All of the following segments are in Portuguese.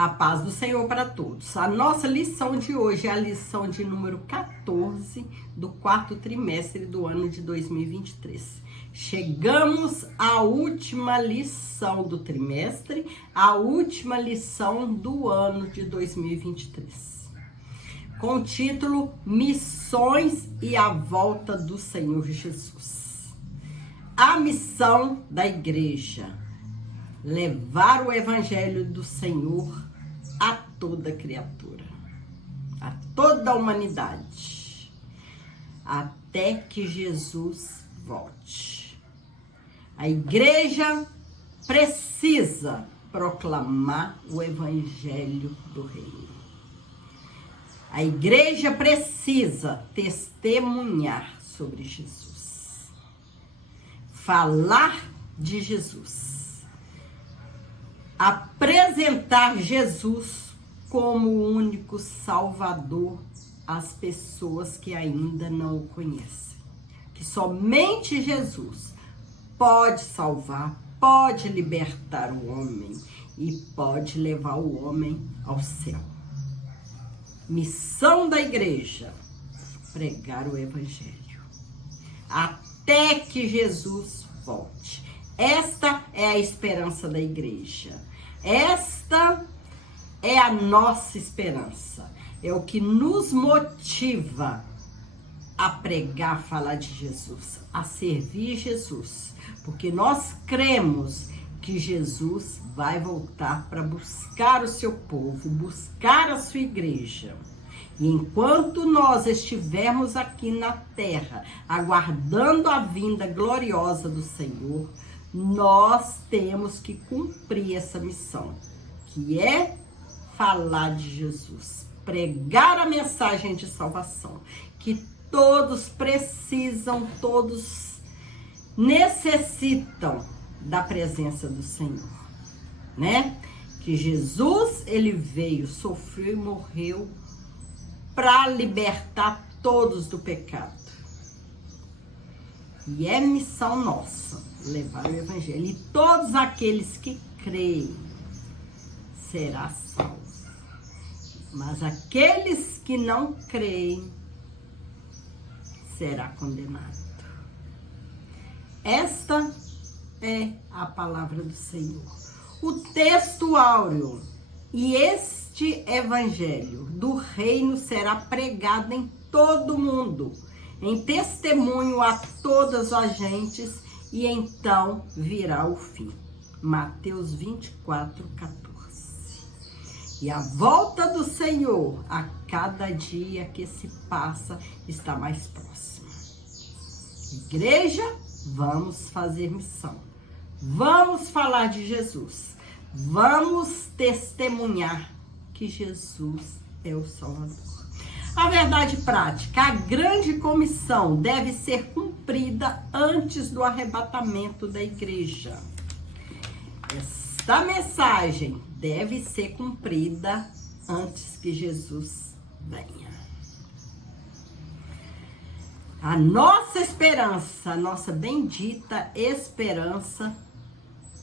A paz do Senhor para todos. A nossa lição de hoje é a lição de número 14 do quarto trimestre do ano de 2023. Chegamos à última lição do trimestre, a última lição do ano de 2023. Com o título Missões e a Volta do Senhor Jesus. A missão da igreja: levar o evangelho do Senhor a toda criatura, a toda a humanidade, até que Jesus volte. A igreja precisa proclamar o evangelho do reino. A igreja precisa testemunhar sobre Jesus, falar de Jesus, apresentar Jesus como o único Salvador às pessoas que ainda não o conhecem. Que somente Jesus pode salvar, pode libertar o homem e pode levar o homem ao céu. Missão da igreja: pregar o evangelho até que Jesus volte. Esta é a esperança da igreja. Esta é a nossa esperança. É o que nos motiva a pregar, a falar de Jesus, a servir Jesus. Porque nós cremos que Jesus vai voltar para buscar o seu povo, buscar a sua igreja. E enquanto nós estivermos aqui na terra, aguardando a vinda gloriosa do Senhor, nós temos que cumprir essa missão, que é falar de Jesus, pregar a mensagem de salvação, que todos precisam, todos necessitam da presença do Senhor, né? Que Jesus, ele veio, sofreu e morreu para libertar todos do pecado. E é missão nossa levar o evangelho. E todos aqueles que creem serão salvos. Mas aqueles que não creem será condenado. Esta é a palavra do Senhor. O texto áureo: e este evangelho do reino será pregado em todo o mundo, em testemunho a todas as gentes, e então virá o fim. Mateus 24, 14. E a volta do Senhor, a cada dia que se passa, está mais próxima. Igreja, vamos fazer missão. Vamos falar de Jesus. Vamos testemunhar que Jesus é o Salvador. A verdade prática: a grande comissão deve ser cumprida antes do arrebatamento da igreja. Esta mensagem deve ser cumprida antes que Jesus venha. A nossa esperança, a nossa bendita esperança,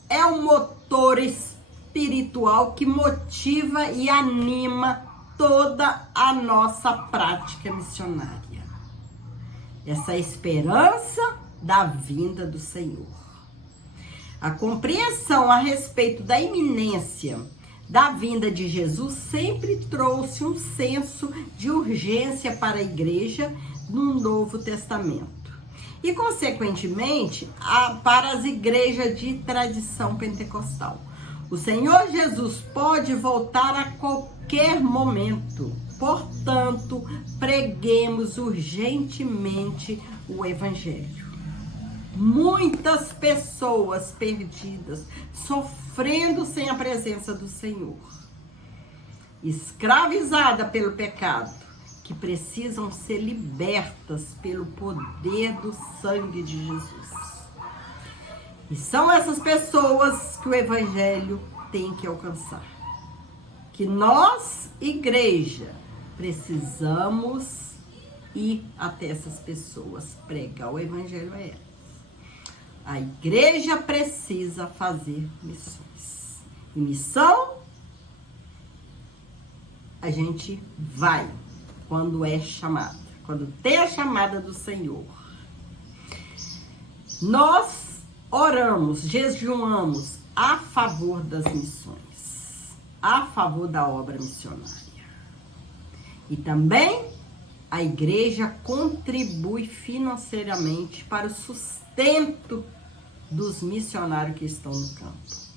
é um motor espiritual que motiva e anima toda a nossa prática missionária. Essa esperança da vinda do Senhor. A compreensão a respeito da iminência da vinda de Jesus sempre trouxe um senso de urgência para a igreja no Novo Testamento. E, consequentemente, para as igrejas de tradição pentecostal. O Senhor Jesus pode voltar a qualquer momento. Portanto, preguemos urgentemente o evangelho. Muitas pessoas perdidas, sofrendo sem a presença do Senhor, escravizadas pelo pecado, que precisam ser libertas pelo poder do sangue de Jesus. E são essas pessoas que o evangelho tem que alcançar. Que nós, igreja, precisamos ir até essas pessoas, pregar o evangelho a elas. A igreja precisa fazer missões. E missão a gente vai quando é chamada, quando tem a chamada do Senhor. Nós oramos, jejuamos a favor das missões, a favor da obra missionária. E também a igreja contribui financeiramente para o sustento dos missionários que estão no campo.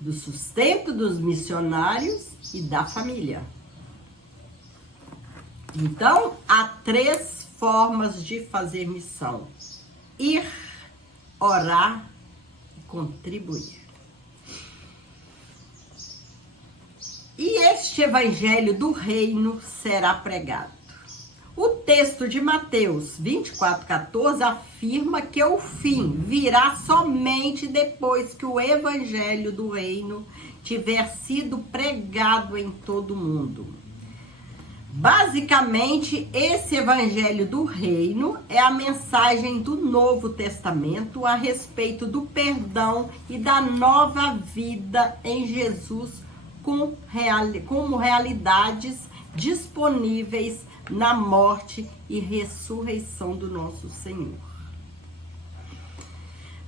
Do sustento dos missionários e da família. Então, há 3 formas de fazer missão: ir, orar e contribuir. E este evangelho do reino será pregado. O texto de Mateus 24:14 afirma que o fim virá somente depois que o evangelho do reino tiver sido pregado em todo o mundo. Basicamente, esse evangelho do reino é a mensagem do Novo Testamento a respeito do perdão e da nova vida em Jesus como realidades disponíveis na morte e ressurreição do nosso Senhor.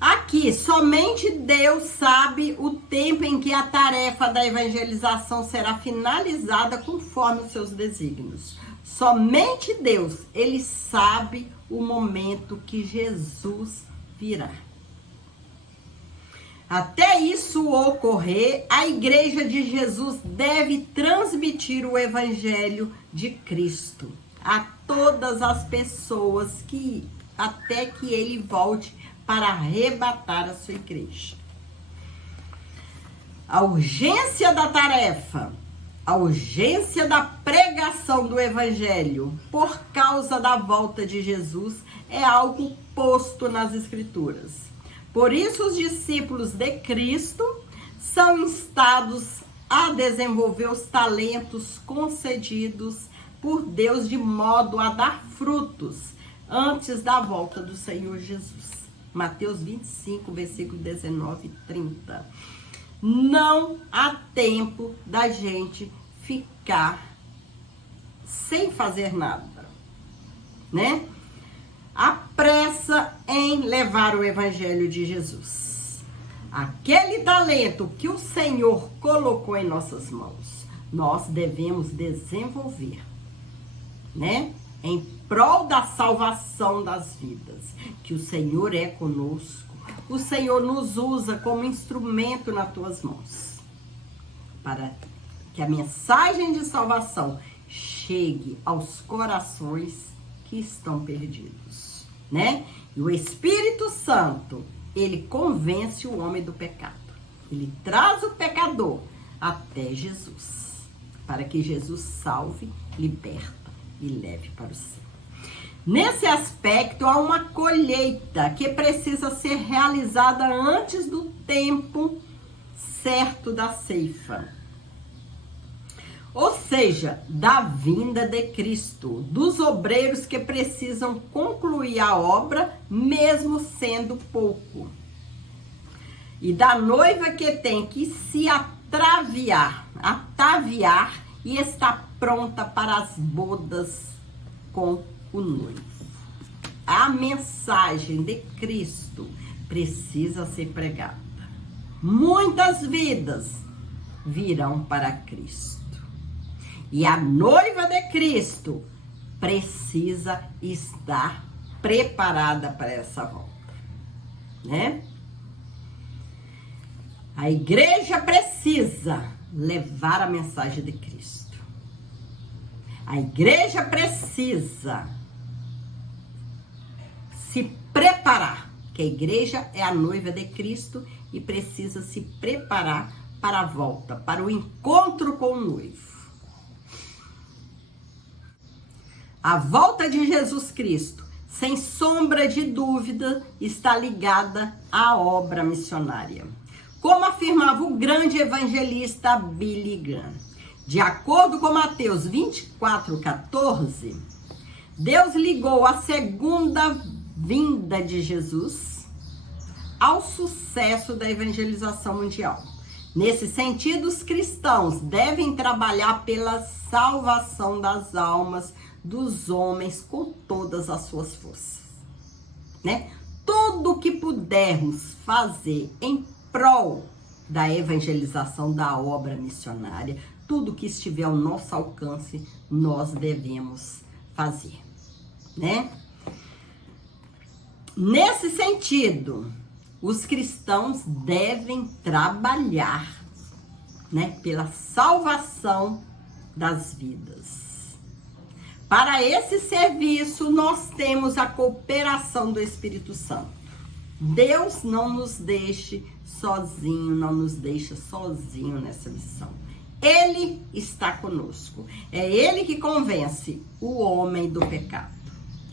Aqui, somente Deus sabe o tempo em que a tarefa da evangelização será finalizada conforme os seus desígnios. Somente Deus, Ele sabe o momento que Jesus virá. Até isso ocorrer, a Igreja de Jesus deve transmitir o Evangelho de Cristo a todas as pessoas até que Ele volte para arrebatar a sua igreja. A urgência da tarefa, a urgência da pregação do Evangelho por causa da volta de Jesus é algo posto nas Escrituras. Por isso, os discípulos de Cristo são instados a desenvolver os talentos concedidos por Deus de modo a dar frutos antes da volta do Senhor Jesus. Mateus 25, versículo 19 e 30. Não há tempo da gente ficar sem fazer nada, né? A pressa em levar o Evangelho de Jesus. Aquele talento que o Senhor colocou em nossas mãos, nós devemos desenvolver, né? Em prol da salvação das vidas, que o Senhor é conosco. O Senhor nos usa como instrumento nas tuas mãos, para que a mensagem de salvação chegue aos corações que estão perdidos, né? E o Espírito Santo, ele convence o homem do pecado. Ele traz o pecador até Jesus, para que Jesus salve, liberta e leve para o céu. Nesse aspecto, há uma colheita que precisa ser realizada antes do tempo certo da ceifa. Ou seja, da vinda de Cristo, dos obreiros que precisam concluir a obra, mesmo sendo pouco. E da noiva que tem que se ataviar e está pronta para as bodas com o noivo. A mensagem de Cristo precisa ser pregada. Muitas vidas virão para Cristo. E a noiva de Cristo precisa estar preparada para essa volta, né? A igreja precisa levar a mensagem de Cristo. A igreja precisa se preparar, que a igreja é a noiva de Cristo e precisa se preparar para a volta, para o encontro com o noivo. A volta de Jesus Cristo, sem sombra de dúvida, está ligada à obra missionária. Como afirmava o grande evangelista Billy Graham, de acordo com Mateus 24:14, Deus ligou a segunda vinda de Jesus ao sucesso da evangelização mundial. Nesse sentido, os cristãos devem trabalhar pela salvação das almas dos homens com todas as suas forças, né? Tudo o que pudermos fazer em prol da evangelização da obra missionária, tudo que estiver ao nosso alcance, nós devemos fazer, né? Nesse sentido, os cristãos devem trabalhar, né, pela salvação das vidas. Para esse serviço, nós temos a cooperação do Espírito Santo. Deus não nos deixe sozinho, não nos deixa sozinho nessa missão. Ele está conosco. É Ele que convence o homem do pecado.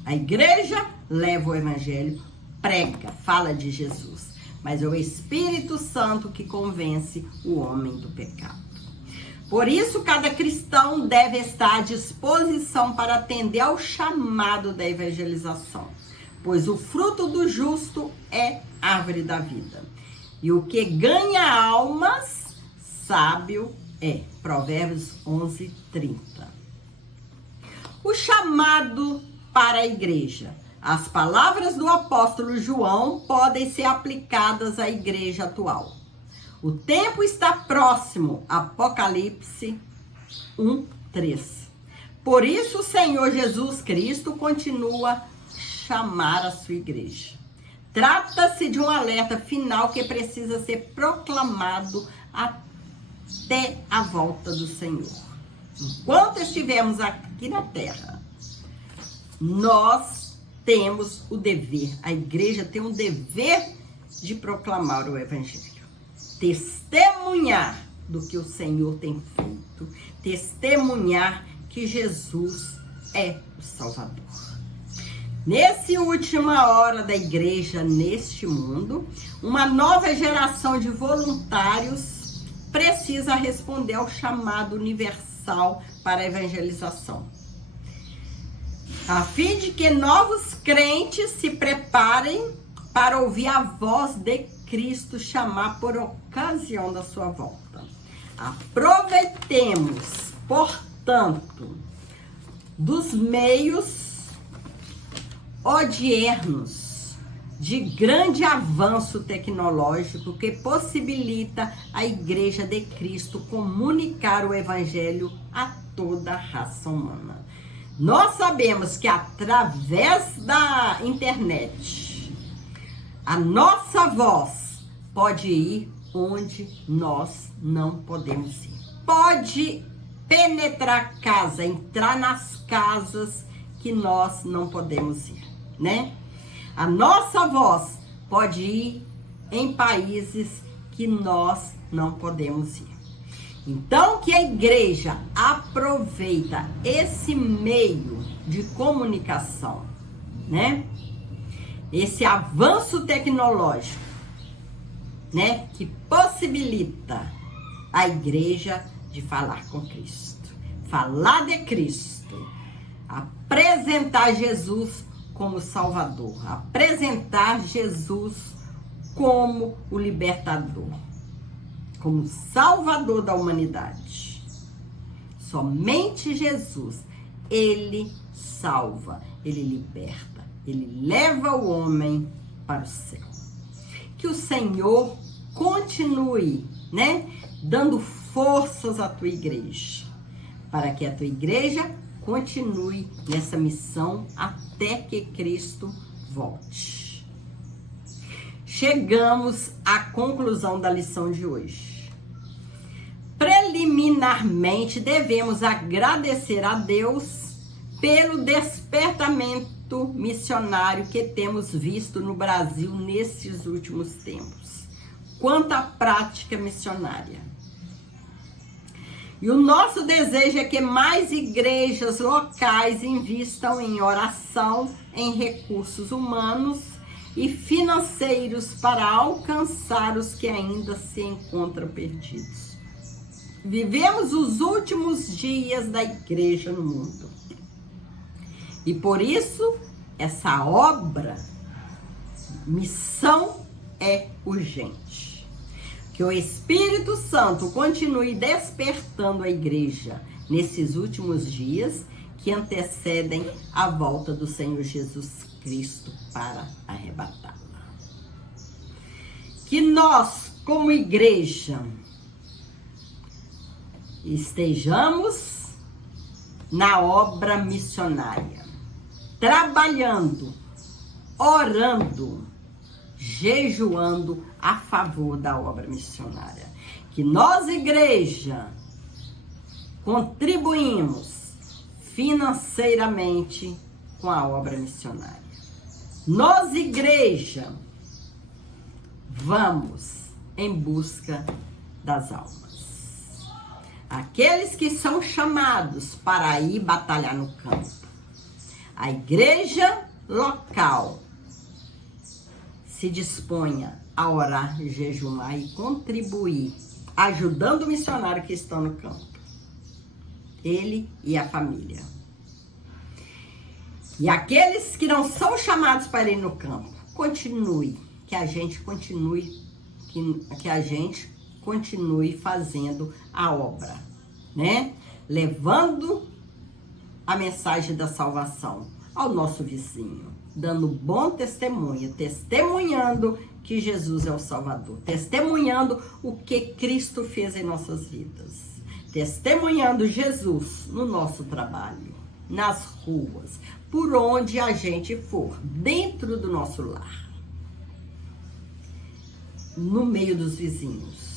A igreja leva o evangelho, prega, fala de Jesus. Mas é o Espírito Santo que convence o homem do pecado. Por isso, cada cristão deve estar à disposição para atender ao chamado da evangelização, pois o fruto do justo é árvore da vida. E o que ganha almas, sábio é. Provérbios 11:30. O chamado para a igreja. As palavras do apóstolo João podem ser aplicadas à igreja atual. O tempo está próximo, Apocalipse 1:3. Por isso o Senhor Jesus Cristo continua a chamar a sua igreja. Trata-se de um alerta final que precisa ser proclamado até a volta do Senhor. Enquanto estivermos aqui na terra, nós temos o dever, a igreja tem o dever de proclamar o evangelho. Testemunhar do que o Senhor tem feito, testemunhar que Jesus é o Salvador. Nessa última hora da igreja neste mundo, uma nova geração de voluntários precisa responder ao chamado universal para a evangelização, a fim de que novos crentes se preparem para ouvir a voz de Cristo chamar por ocasião da sua volta. Aproveitemos, portanto, dos meios odiernos de grande avanço tecnológico que possibilita a Igreja de Cristo comunicar o Evangelho a toda a raça humana. Nós sabemos que através da internet, a nossa voz pode ir onde nós não podemos ir. Pode penetrar a casa, entrar nas casas que nós não podemos ir, né? A nossa voz pode ir em países que nós não podemos ir. Então, que a igreja aproveita esse meio de comunicação, né? Esse avanço tecnológico, né? Que possibilita a igreja de falar com Cristo. Falar de Cristo. Apresentar Jesus como Salvador. Apresentar Jesus como o libertador. Como Salvador da humanidade. Somente Jesus, Ele salva, Ele liberta, Ele leva o homem para o céu. Que o Senhor continue, né, dando forças à tua igreja, para que a tua igreja continue nessa missão até que Cristo volte. Chegamos à conclusão da lição de hoje. Preliminarmente, devemos agradecer a Deus pelo despertamento missionário que temos visto no Brasil nesses últimos tempos, quanto à prática missionária. E o nosso desejo é que mais igrejas locais invistam em oração, em recursos humanos e financeiros para alcançar os que ainda se encontram perdidos. Vivemos os últimos dias da igreja no mundo. E por isso, essa obra, missão, é urgente. Que o Espírito Santo continue despertando a igreja nesses últimos dias que antecedem a volta do Senhor Jesus Cristo para arrebatá-la. Que nós, como igreja, estejamos na obra missionária, trabalhando, orando, jejuando a favor da obra missionária. Que nós, igreja, contribuímos financeiramente com a obra missionária. Nós, igreja, vamos em busca das almas. Aqueles que são chamados para ir batalhar no campo. A igreja local se disponha a orar, jejuar e contribuir, ajudando o missionário que está no campo. Ele e a família. E aqueles que não são chamados para ir no campo, continue, que a gente continue fazendo a obra, né? Levando a mensagem da salvação ao nosso vizinho, dando bom testemunho, testemunhando que Jesus é o Salvador, testemunhando o que Cristo fez em nossas vidas, testemunhando Jesus no nosso trabalho, nas ruas, por onde a gente for, dentro do nosso lar, no meio dos vizinhos.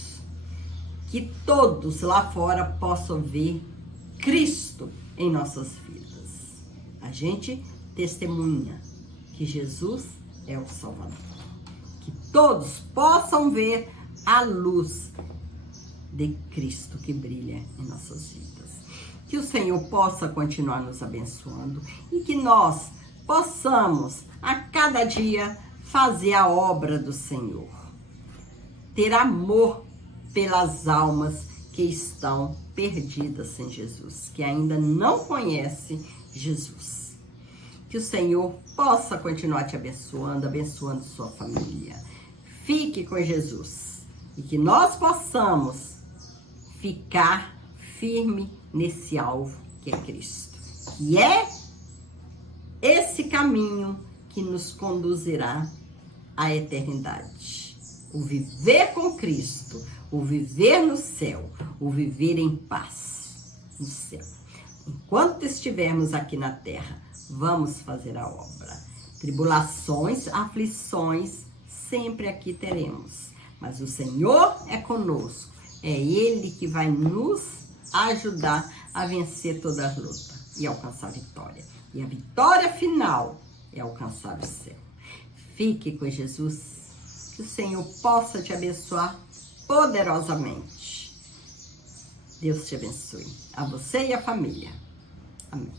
Que todos lá fora possam ver Cristo em nossas vidas. A gente testemunha que Jesus é o Salvador. Que todos possam ver a luz de Cristo que brilha em nossas vidas. Que o Senhor possa continuar nos abençoando e que nós possamos a cada dia fazer a obra do Senhor. Ter amor pelas almas que estão perdidas sem Jesus, que ainda não conhecem Jesus. Que o Senhor possa continuar te abençoando, abençoando sua família. Fique com Jesus e que nós possamos ficar firme nesse alvo que é Cristo, que é esse caminho que nos conduzirá à eternidade. O viver com Cristo, o viver no céu, o viver em paz no céu. Enquanto estivermos aqui na terra, vamos fazer a obra. Tribulações, aflições, sempre aqui teremos. Mas o Senhor é conosco. É Ele que vai nos ajudar a vencer toda a luta e alcançar a vitória. E a vitória final é alcançar o céu. Fique com Jesus. Que o Senhor possa te abençoar poderosamente. Deus te abençoe. A você e a família. Amém.